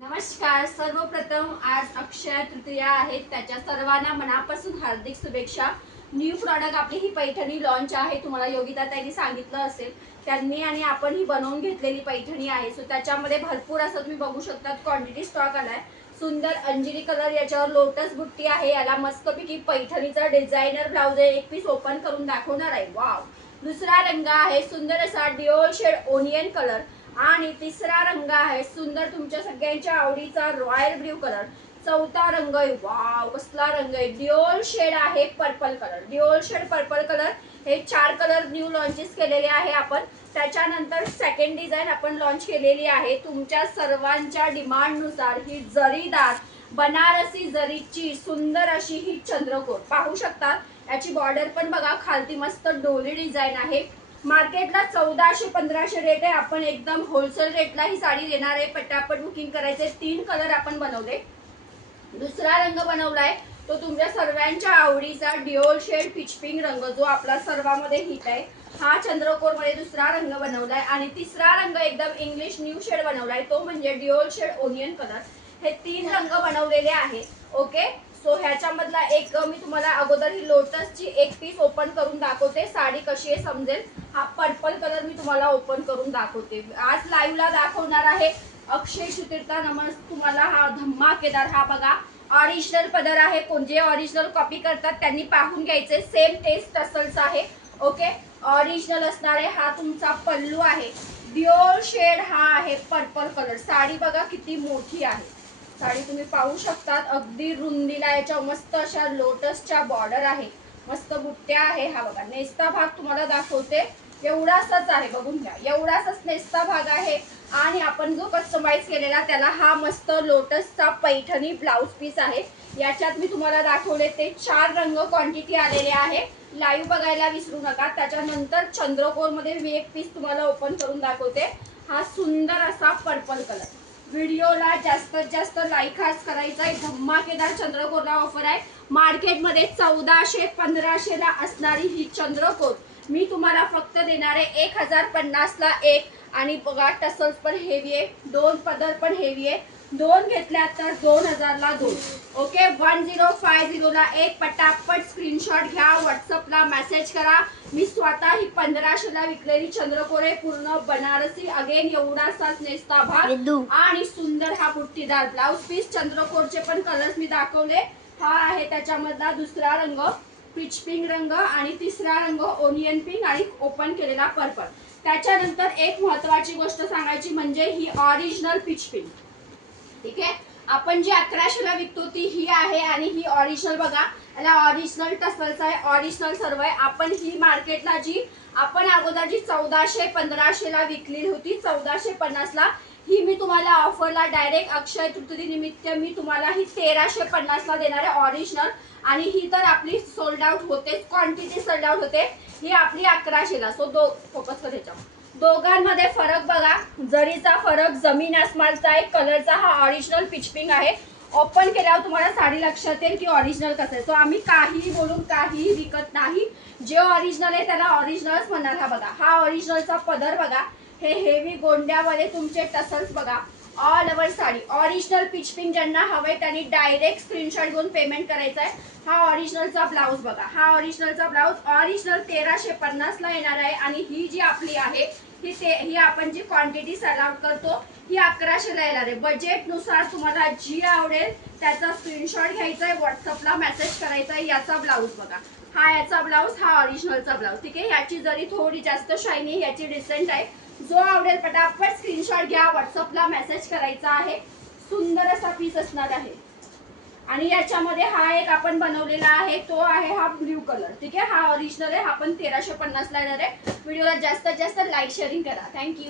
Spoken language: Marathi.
नमस्कार. सर्वप्रथम आज अक्षय तृतीया आहे, त्याच्या सर्वांना मनापासून हार्दिक शुभेच्छा. न्यू प्रॉडक्ट आपली ही पैठणी लॉन्च आहे. तुम्हाला योगिता ताईंनी सांगितलं असेल, त्यांनी आणि आपण ही बनवून घेतलेली पैठणी आहे. सो त्याच्यामध्ये भरपूर असं तुम्ही बघू शकता क्वांटिटी स्टॉक आलाय. सुंदर अंजिरी कलर, याच्यावर लोटस बुट्टी आहे. याला मस्तपैकी पैठणीचा डिझायनर ब्लाउज आहे. एक पीस ओपन करून दाखवणार आहे. वाव. दुसरा रंग आहे सुंदर असा डिओल शेड ओनियन कलर आणि तिसरा रंग आहे सुंदर तुमच्या सगळ्यांच्या आवडीचा रॉयल ब्ल्यू कलर. चौथा रंग आहे वाव कसला रंग आहे, डिओल शेड आहे purple colour. Dual shade purple colour हे 4 कलर न्यू लॉन्चेस केलेले आहे आपण. त्याच्यानंतर सेकंड डिझाइन आपण लॉन्च केलेली आहे. तुमच्या सर्वांच्या डिमांड नुसार ही जरीदार बनारसी जरीची सुंदर अशी ही चंद्रकोर पाहू शकता. याची बॉर्डर पण बघा, खालती मस्त डोली डिझाइन आहे. मार्केटला 1400-1500 रेट आहे. आपण एकदम होलसेल रेटला ही साडी देणार आहे. पटापट बुकिंग करायचे. 3 कलर आपण बनवले. दुसरा रंग बनवलाय तो तुमच्या सर्वांच्या आवडीचा डिओल शेड पीच पिंक रंग, जो आपला सर्वांमध्ये हिट आहे. हा चंद्रकोर मध्ये दुसरा रंग बनवलाय. आणि तिसरा रंग एकदम इंग्लिश न्यू शेड बनवलाय, तो म्हणजे डिओल शेड ओनियन कलर. हे 3 रंग बनवलेले आहे. ओके. सो ह्याच्यामधला एक मी तुम्हाला अगोदर ही लोटसची एक पीस ओपन करून दाखवते, साडी कशी आहे समजेल. हा पर्पल कलर मी तुम्हाला ओपन करून दाखवते. आज लाईव्हला दाखवणार आहे अक्षय तृतीया. तुम्हाला हा धमाकेदार, हा बघा ऑरिजिनल पदर आहे. कोण जे ऑरिजिनल कॉपी करतात त्यांनी पाहून घ्यायचे. सेम टेस्ट टसल्स आहे. ओके. ऑरिजिनल असणार आहे. हा तुमचा पल्लू आहे. डिओल शेड हा आहे पर्पल कलर. साडी बघा किती मोठी आहे. साडी तुम्ही पाहू शकतात, अगदी रुंदीला याच्या मस्त अशा लोटसच्या बॉर्डर आहे. मस्त बुट्ट्या आहे. हा बघा नेस्ता भाग तुम्हाला दाखवते, एवढासाच आहे. बघून घ्या, एवढासाच नेस्ता भाग आहे. आणि आपण जो कस्टमाइज केलेला त्याला हा मस्त लोटसचा पैठणी ब्लाउज पीस आहे. याच्यात मी तुम्हाला दाखवले ते 4 रंग क्वांटिटी आलेले आहे. लाईव्ह बघायला विसरू नका. त्याच्यानंतर चंद्रकोर मध्ये मी एक पीस तुम्हाला ओपन करून दाखवते. हा सुंदर असा पर्पल कलर. व्हिडिओला जास्तीत जास्त लाईक हाच करायचा आहे. धमाकेदार चंद्रकोरला ऑफर आहे. मार्केटमध्ये 1400-1500 ला असणारी ही चंद्रकोर मी तुम्हाला फक्त देणार आहे 1050 ला एक. आणि बघा टसल्स पण हेवी आहे, 2 पदर पण हेवी आहे. 2 घेतल्या तर 2000 ला 2. ओके. 1050 ला एक. पटापट स्क्रीनशॉट घ्या, व्हॉट्सअपला मेसेज करा. मी स्वतः ही 1500 ला विकलेली चंद्रकोर आहे, पूर्ण बनारसी. अगेन एवढासाच नेस्ता भाग आणि सुंदर हा बुट्टीदार ब्लाउज पीस. चंद्रकोरचे पण कलर्स मी दाखवले. हा आहे त्याच्यामधला दुसरा रंग पीच पिंक रंग आणि तिसरा रंग ओनियन पिंक आणि ओपन केलेला पर्पल. त्याच्यानंतर एक महत्त्वाची गोष्ट सांगायची म्हणजे ही ऑरिजिनल पीच पिंक. ठीक आहे. आपण जी 1100 ला विकतो ती ही आहे आणि ही ऑरिजिनल बघा, याला ऑरिजिनल टसल्स आहे, ऑरिजिनल सर्व आहे. आपण ही मार्केटला जी आपण अगोदर जी 1400-1500 ला विकली होती, 1450 ला, ही मी तुम्हाला ऑफरला डायरेक्ट अक्षय तृतीया निमित्त मी तुम्हाला ही 1350 ला देणार आहे ऑरिजिनल. आणि ही तर आपली सोल्ड आउट होते, क्वांटिटी सोल्ड आउट होते. ही आपली 1100 ला. सो फोकस कर ह्याच्यावर. दोघांमध्ये फरक बघा, जरीचा फरक जमीन आसमानचा आहे. कलरचा हा ऑरिजिनल पीच पिंक आहे. ओपन केल्यावर तुम्हाला साडी लक्षात येईल की ऑरिजिनल कसं आहे. सो आम्ही काहीही बोलून काहीही विकत नाही. जे ऑरिजिनल आहे त्याला ऑरिजिनलच म्हणणार. हा बघा, हा ऑरिजिनलचा पदर बघा. हे हेवी गोंड्यामध्ये तुमचे टसल्स बघा. All over sari original peach pink. ज्यांना हवंय त्यांनी डायरेक्ट स्क्रीनशॉट घेऊन पेमेंट करायचा आहे. हा ऑरिजिनलचा ब्लाउज बघा. हा ऑरिजिनलचा ब्लाउज ऑरिजिनल 1350 ला येणार आहे. आणि ही जी आपली आहे ही आपण जी क्वांटिटी सेल आउट करतो ही 1100 ला येणार आहे. बजेट नुसार तुम्हाला जी आवडेल त्याचा स्क्रीनशॉट घ्यायचा आहे, व्हॉट्सअपला मेसेज करायचा आहे. याचा ब्लाउज बघा, हा याचा ब्लाउज, हा ऑरिजिनलचा ब्लाउज. ठीक आहे. याची जरी थोडी जास्त शायनी, याची डिसेंट आहे. जो आवडेल पटापट स्क्रीनशॉट घ्या, व्हॉट्सअपला मेसेज करायचा आहे. सुंदर असा पीस असणार आहे. आणि याच्यामध्ये हा एक आपण बनवलेला आहे, तो आहे हा ब्ल्यू कलर. ठीक आहे. हा ऑरिजिनल आहे. हा पण 1350 ला येणार आहे. व्हिडिओला जास्तीत जास्त लाईक शेअरिंग करा. थँक्यू.